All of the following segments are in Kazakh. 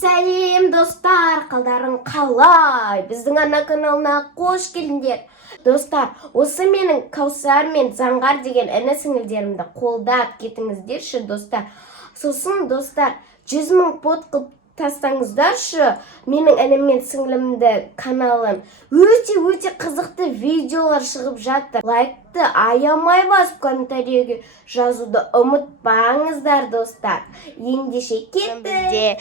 Сәлем достар, қалдарың қалай? Біздің ана каналына қош келдіңдер. Достар, осы менің Каусар мен Заңғар деген іні сіңілдерімді қолдап кетіңіздерші достар. Сосын достар, 100 000 под қылып тастаңыздаршы менің інім мен сіңілімді каналын. Өте қызықты видеолар шығып жатыр. Лайкты аямай басып комментарийге жазуды ұмытпаңыздар достар. Ендеше кетті.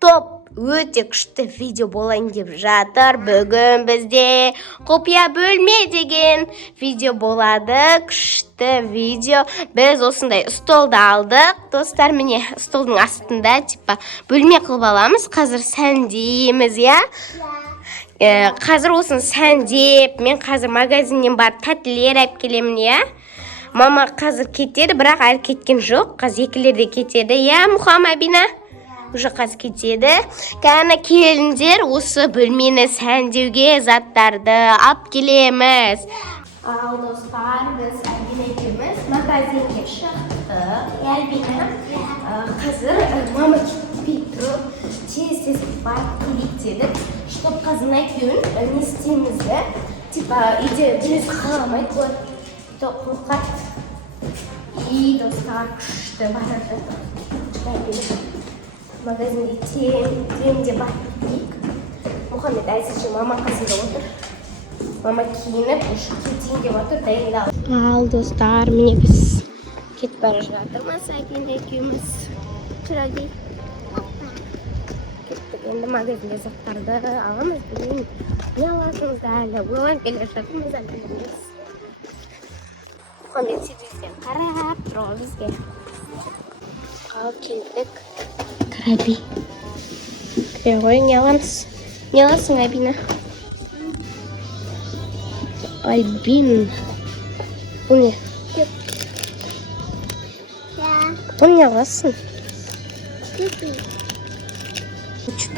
Топ өте күшті видео болайын деп жатыр. Бүгін бізде құпия бөлме деген видео болады. Күшті видео. Біз осындай столды алдық. Достар, міне столдың астында бөлме қылып аламыз. Қазір сәндейміз, я? Қазір осын сәндеп, мен қазір магазиннен барып тәттілер әп келемін, я? Мама қазір кетеді, бірақ әлі кеткен жоқ. Қазір екілерде кетеді, я, Мұхаммабина? Уже қазір кетеді. Кәні келіндер, осы бөлмені сәндеуге заттарды ап келеміз. Ал достар, біз Әлбина екеуміз магазинге шықтық. Әлбина қазір мама кетпей тұрып, тез барып келейік дедік. Чтоб қазір екеуін не істеймізді. Үйде біліз қаламайды ғой. Қорқады. И достар, күшті барады. Әлбина магазинге тем барып кетейік. Мұхаммед әзірше мама қасында отыр. Мама киініп, ұшы кетейін деп отыр, дайындалып. Ал достар, міне біз кетіп бара жатырмыз, әкенде екеуміз. Шыраги. Кеттік, енді магазинде заттарды аламыз. Білейін, не аласыңызды әлі? Ойланып келе жатырмыз әлі білеміз. Мұхаммед телевизордан қарап тұрған бізге. Ал келдік. Краби. Кіре ғой, не аламыз? Не аласың, Альбина? Альбин. Бұл не? Бұл не аласың?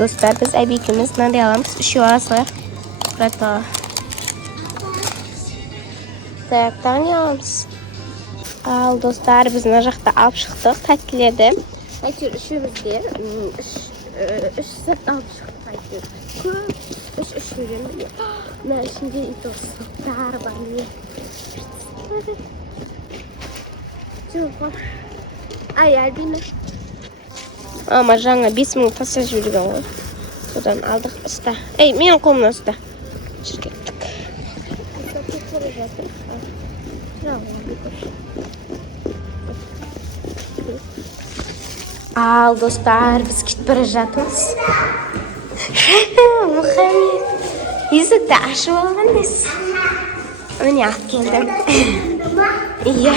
Достар, біз әбекіміз мынандай аламыз. Үшеу аласың. Құратпаға. Так, тағы не аламыз? Ал достар, біз мына жақта алып шықтық тәттілерді. Әйтеуір үшеумізде үш зат алып шықтық әйтеуір. Көп үш жүрген. Мына ішінде сақтар бар не. Жоқ. Ай, Альбина. Ама жаңа 5 000 таса жүрген ғой. Содан алдық ұста. Ей, менің қолымнан ұста. Жүр кеттік. Ал достар, біз кетіп бара жатырмыз. Мұхаммед, есікті ашып алған десіз. Міне алып келдім. Иә.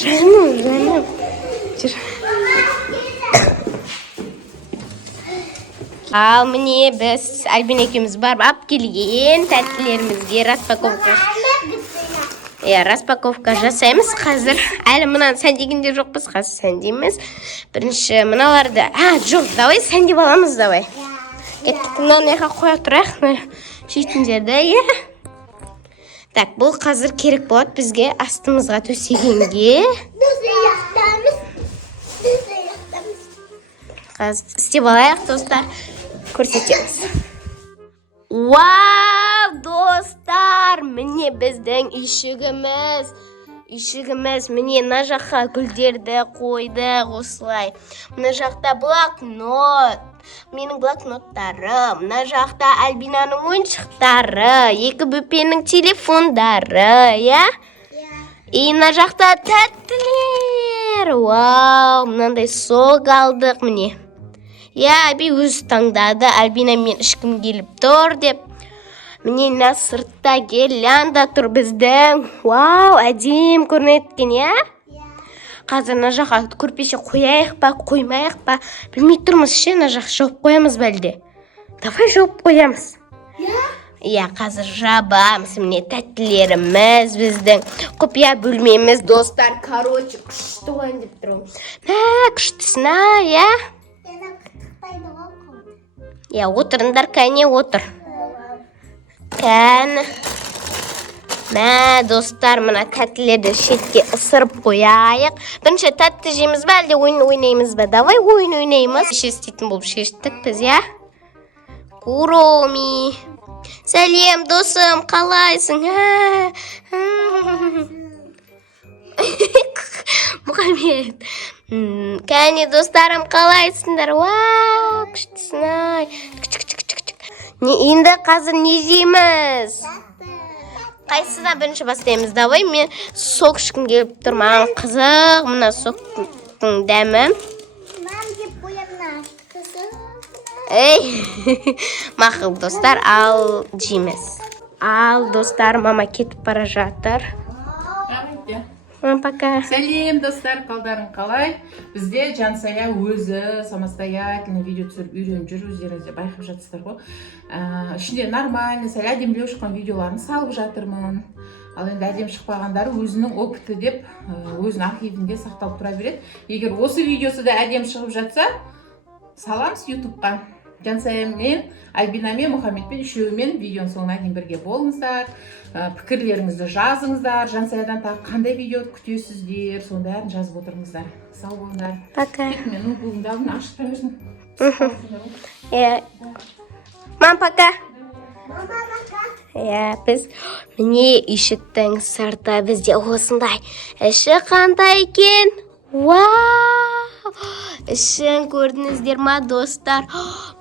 Жаным. Жүр. Ал міне біз Альбина екеуміз барып алып келген тәттілерімізге распаковка. Распаковка жасаймыз қазір. Әлі мұнан сәндегенде жоқпыз, қазір сәндейміз. Бірінші мұналарды... Жоқ, давай сәндеп аламыз, давай. Кеттік, мұнаны еқа қоя тұрайық. Шейтіндерді, Так, бұл қазір керек болады бізге астымызға төсегенге. Қазір істеп алайық, достар. Көрсетеміз. Вау, достар, міне біздің үйшігіміз, міне мына жаққа гүлдерді қойдық осылай. Мына жақта блокнот, менің блокноттарым, мына жақта Альбинаның ойыншықтары, екі бөпенің телефондары, я? И мына жақта тәттілер, вау, мынандай сок алдық, міне. Әбі өз таңдады, Альбина мен ішкім келіп тұр деп. Міне мына сыртта гирлянда тұр біздің. Вау, әдем көрінеткен, я? Қазір мына жаққа көрпеше қояйық па, қоймайық па? Білмей тұрмыз ше, мына жаққа жауып қоямыз бәлде. Давай жауып қоямыз. Қазір жабамыз. Міне тәттілеріміз біздің. Құпия бөлмеміз, достар. Короче, күшті ойын деп тұрмын. Күштісін, я? Отырыңдар, кәне отыр. Кәні. Мә, достар, мына тәттілерді шетке ысырып қояйық. Бірінші тәтті жейміз бе, әлде ойын ойнаймыз ба? Давай ойын ойнаймыз. Шестейтін болып шештік біз, я? Куроми. Сәлем, досым, қалайсың? Мұхаммед. Кәне, достарым, қалайсыңдар? Вау, күштісін-ай. Енді қазір не жейміз? Қайсыдан бірінші бастаймыз? Давай, мен сок ішкім келіп тұр. Маған қызық, мына соктың дәмі. Ей, мақыл достар, ал жейміз. Ал достар, мама кетіп бара жатыр. Пока. Сәлем достар, қалдарың қалай? Бізде Жансая өзі самостоятельно видео түсіріп үйреніп жүр, өздеріңіз де байқап жатсыздар ғой. Ішінде нормальный, сәл әдемілеу шыққан видеоларын салып жатырмын. Ал енді әдем шықпағандары өзінің опыты деп, өзінің архивінде сақталып тұра береді. Егер осы видеосы да әдем шығып жатса, саламыз YouTube-қа. Жансаямен, Альбинамен, Мұхаммедпен үшеуімен видеоның соңына дейін бірге болыңыздар. Пікірлеріңізді жазыңыздар. Жансаядан тағы қандай видео күтесіздер, соның бәрін жазып отырыңыздар. Сау болыңдар. Пока. Мен бүгінгі алдын ашып тұрмын. Мам, пока. Біз міне үйшіктің сырты бізде осындай. Іші қандай екен? Вау! Ішін көрдіңіздер ма, достар?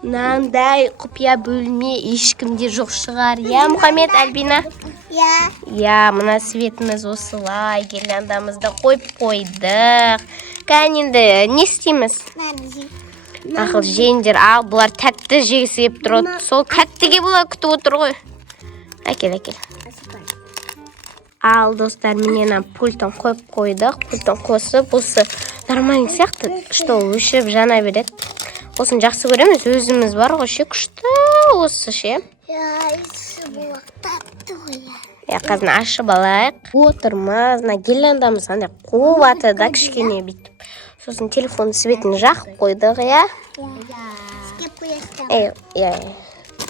Мынандай құпия бөлме ешкімде жоқ шығар. Я, Мұхаммед, Альбина? Я, мына светіміз осылай. Гирляндамызды қойып қойдық. Кәне енді не істейміз? Ақыл жеңдер, ал бұлар тәтті жегісі еп тұр. Сол тәттіге бұлар күтіп отыр ғой. Әкел. Ал достар, менен пультон қойып қойдық. Пультон қосып, осы нормальный сияқты, что өшіп жана береді. Осын жақсы көреміз, өзіміз бар ғой, ше күшті осы ше. Қазір ашып алайық. Отырмыз, гирляндамыз андай қуаты да кішкене бүйтіп. Сосын телефон светін жақып қойдық,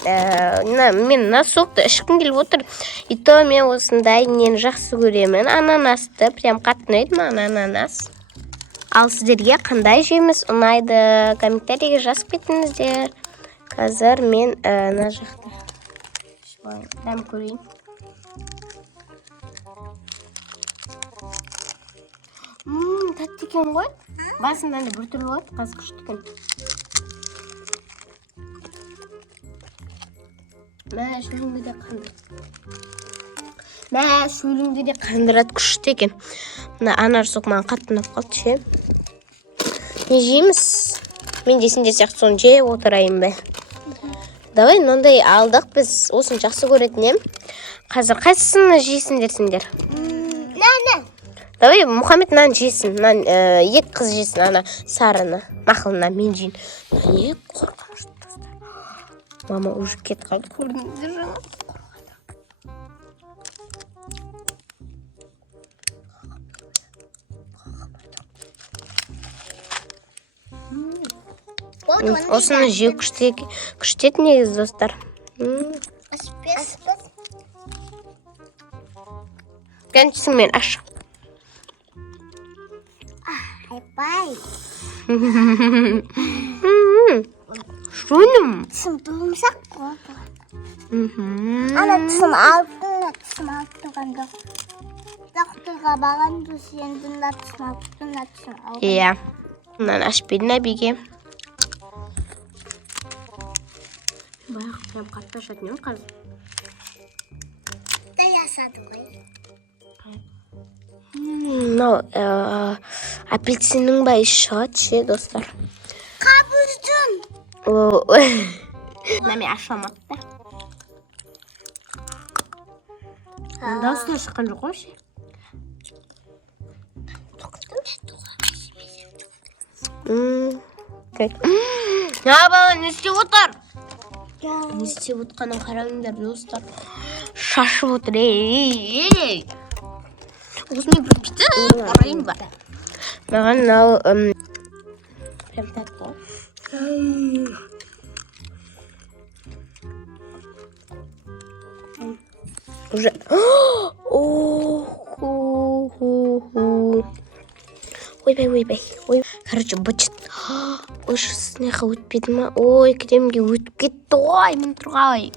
мен насоқты ішкім келіп отыр. И то мен осындай нені жақсы көремін. Ананасты, прям қатты ұнайды ма ананас. Ал сіздерге қандай жейміз ұнайды? Комментарийге жазып кетіңіздер. Қазір мен мына жақта дәм көрейін. Тәтті екен ғой. Басында да бір түрлі болады, қазір күшті екен. Шөліңді де қандырады, күшті екен. Мына анар сок маған қатты ұнап қалды ше. Не жейміз? Мен десіңдер сияқты соны жеп отырайын ба? Давай, мынандай алдық, біз осын жақсы көретін ем. Қазір қайсысыны жейсіңдер сендер? Давай, Мұхаммед нан жейсін. Екі қыз жейсін, ана сарыны. Мақылына мен жейін. Не қорқыныш. Мама уже кет қалды, көрдіңіздер жаңа. Осыны жеу күштет негіз, достар. Кәншісің мен ашық. Шөнім. Тісім тұлымсақ қойды. Ана тісім алып тұрғанда. Доқторға баған дұсы енді мына тісім алып тұрғанда. Иә. Мынан ашып берін әбеге. Баяғы прям қатты ашатын ем қазір. Ясады ғой. Апельсиннің бай шығады ше, достар. Қабыздың. Нәме ашаматта. Дауысына шыққан жоқ қой ше. Бала, не істеп отыр? Не істеп отқанын қараңдар, достар. Шашып отыр, ей. Осымен бір бүйтіп орайын ба. Маған мынау прям тәтті ғой. Уже ойбай. Короче, бычыт. Ой, сынаққа өтпеді ма? Ой, кремге өтіп кетті ғой, мен тұрғай.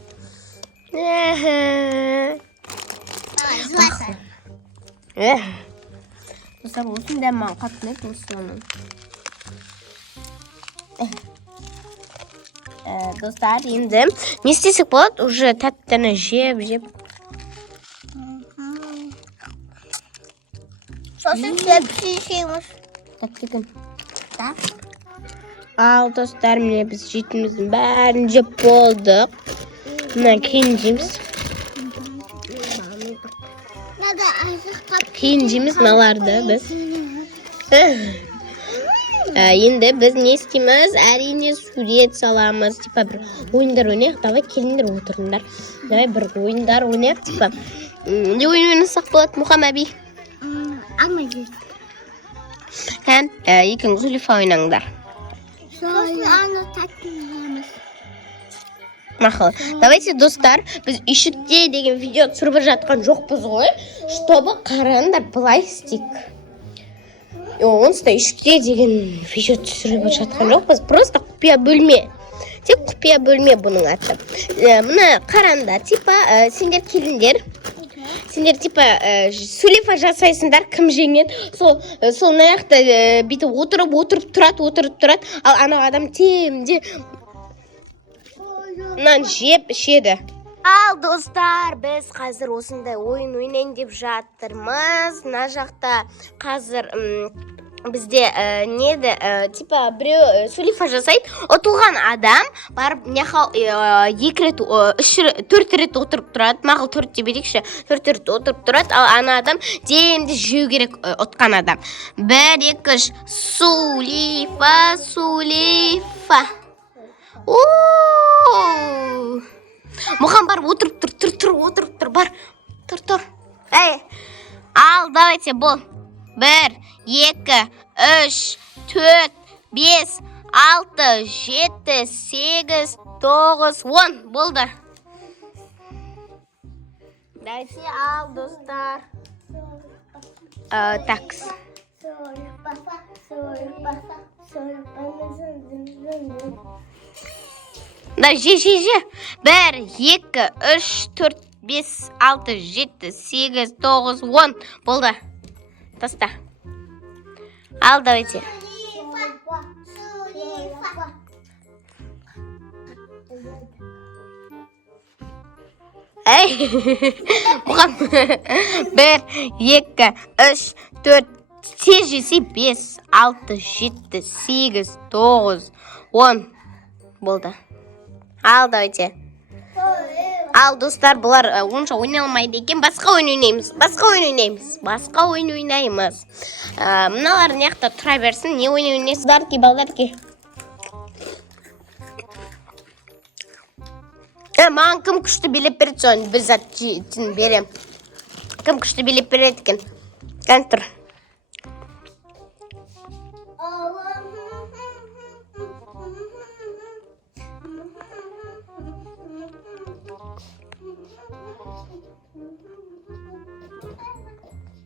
Злата. Достар, осында маған қатты ұнайды осы оның. Достар, енді не істесек болады? Уже тәттіні жеп. Сосын тепсі жейміз. Тәттігін. Да? Ал, достар, міне біз жетіміздің бәрін жеп болдық. Мына кейін жейміз. Надо азық Кейін жейміз мыналарды біз. Енді біз не істейміз? Әрине сурет саламыз. Типа бір ойындар ойнайық. Давай келіңдер отырыңдар. Давай бір ойындар ойнайық. Типа не ойын ойнасақ болады, Мұхаммаби? Алмайды. Екің Зулифа ойнаңдар. Сосын аны тәттіміз. Мақыл. Давайте, достар, біз үйшікте деген видео түсіріп жатқан жоқпыз ғой. Чтобы қараңдар, былай істейік. Онсында үйшікте деген видео түсіріп жатқан жоқпыз. Просто құпия бөлме. Тек құпия бөлме бұның аты. Мына қараңдар, типа, сендер келіңдер. Сендер типа сулифа жасайсыңдар, кім жеңеді. Сол наяқта бүйтіп отырып тұрады. Ал ана адам темде нан жеп ішеді. Ал, достар, біз қазір осындай ойын ойнайын деп жатырмыз. Мына жақта қазір бізде типа біреу сулифа жасайды. Ұтылған адам барып 2 рет, 4 рет отырып тұрады. Мақыл 4 деп берейікші. 4 рет отырып тұрады. Ал ана адам демді жеу керек ұтқан адам. 1, 2, 3, сулифа. Мұхан бар, отырып тұр, бар. Тұр. Ал, давайте, бол. 1, 2, 3, 4, 5, 6, 7, 8, 9, 10. Болды. Давайте, ал, достар. Такс. Да, же. 1, 2, 3, 4, 5, 6, 7, 8, 9, 10. Болды. Таста. Ал, давайте. Бұған 1, 2, 3, 4, тез жесе 5, 6, 7, 8, 9, 10. Болды. Ал, давайте. Ал, достар, бұлар онша ойнай алмайды екен. Басқа ойын ойнаймыз. Мыналар неқта тұра берсін. Не ойын ойнайсыз? Балдарки. Маған кім күшті билеп береді соны? Біз атын берем. Кім күшті билеп береді екен? Кән тұр.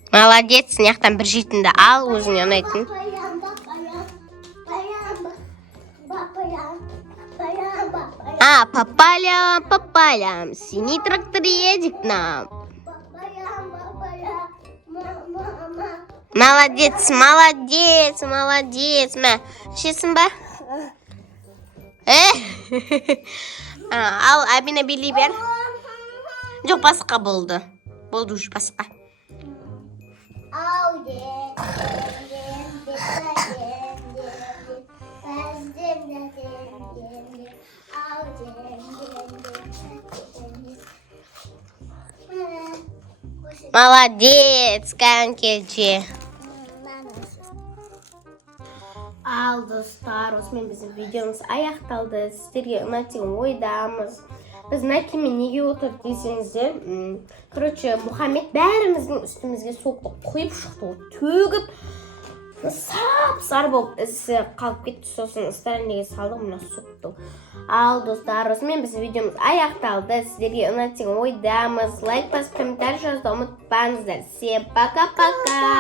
Молодец, неқтан бір жетінді ал, өзіңе ұнайтын. Папалям, синий трактор едет к нам. Молодец. Мә, шесін ба? Ал, әбіне билей бер. Жоқ, басқа болды. Болды ұш басқа. Молодец, Канкелчи. Ал, достар, осымен біздің видеомыз аяқталды. Сіздерге ұнайтын ойдамыз. Біз Накимен неге отырды десеңіздер, короче, Мұхаммед бәріміздің үстімізге соқты қойып шықты, төгіп. сап-сары болып ісі қалып кетті, сосын стаканға салдым, мына суптың. Ал достар, осымен біздің видеомыз аяқталды. Сіздерге ұнады деген ойдамыз. Лайк басып, комментарий жазуды ұмытпаңыздар. Всем пока-пока!